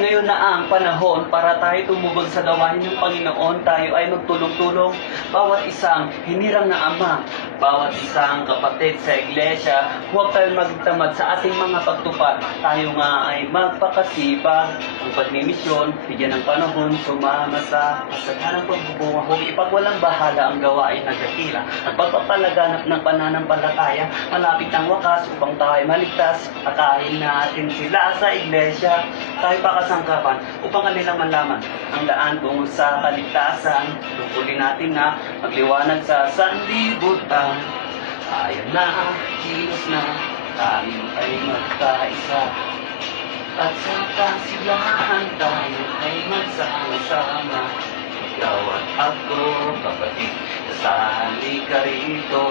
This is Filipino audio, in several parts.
Ngayon na ang panahon para tayo tumubog sa gawain ng Panginoon. Tayo ay magtulong-tulong. Bawat isang hinirang na ama, bawat isang kapatid sa iglesia, huwag tayong magtamad sa ating mga pagtupad. Tayo nga ay magpakasipag. Ang pagmimisyon, bigyan ng panahon, sumama sa kasaganang pagbubunga. Huwag ipagwalang bahala ang gawain ng dakila. At pagpapalaganap ng pananampalataya, malapit ang wakas upang tayo maligtas. Akayin natin sila sa iglesia. Tayo pakasangkapan upang kanilang malaman ang daan tungo sa kaligtasan. Tungkulin natin na magliwanag sa sanlibutan. Ayon na, kilos na, tayo ay magkaisa. At sa kasilahan tayo ay magsama-sama. Ikaw at ako, kapatid, kasali ka rito.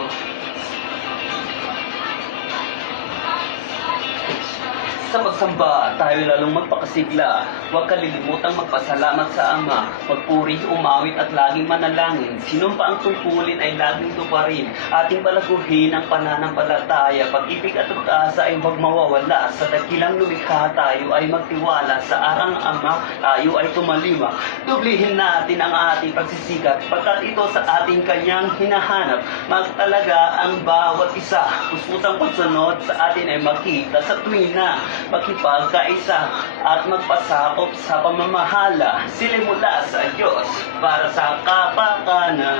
Sa pagsamba, tayo lalong magpakasigla. Huwag kalilimutang magpasalamat sa Ama, magpuri, umawit at laging manalangin. Sinumpa ang tungkulin ay laging tuparin. Ating palaguhin ang pananampalataya. Pag-ibig at pag-asa ay huwag mawawala. Sa dakilang lumikha tayo ay magtiwala. Sa arang Ama, tayo ay tumalima. Dublihin natin ang ating pagsisikap, pagkat ito sa ating kanyang hinahanap. Magtalaga ang bawat isa. Puspusang pagsunod sa atin ay makita sa tuwin na makipagkaisa at magpasakop sa pamamahala. Sila mula sa Diyos para sa kapakanan.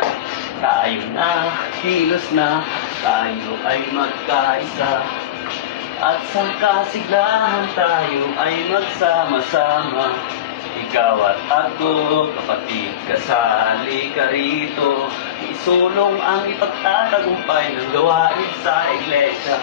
Tayo na, kilos na, tayo ay magkaisa. At sa kasiglahan tayo ay magsama-sama. Ikaw at ako, kapatid, kasali ka rito. Isulong ang ipagtatagumpay ng gawain sa iglesia.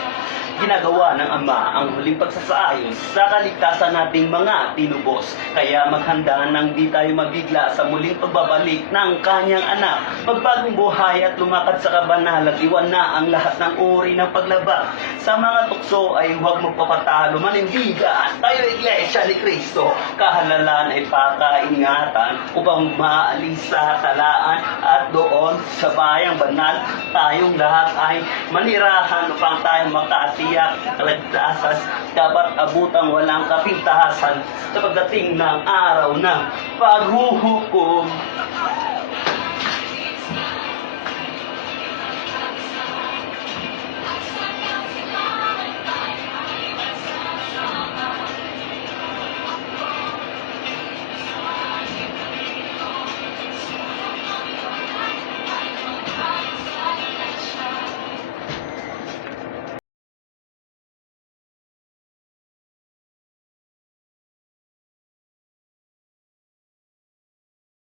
Ginagawa ng Ama ang huling pagsasaayos sa kaligtasan nating mga tinubos. Kaya maghanda nang di tayo mabigla sa muling pagbabalik ng kanyang anak. Magbagong buhay at lumakad sa kabanalan, iwan na ang lahat ng uri ng paglabag. Sa mga tukso ay huwag magpapatalo, manindigan. Tayo iglesia ni Kristo, kahalalan ay pakaingatan upang maalis sa talaan at doon sa bayang banal, tayong lahat ay manirahan upang tayo makatiyak kaligtasan. Dapat abutang walang kapintasan sa pagdating ng araw ng paghuhukom.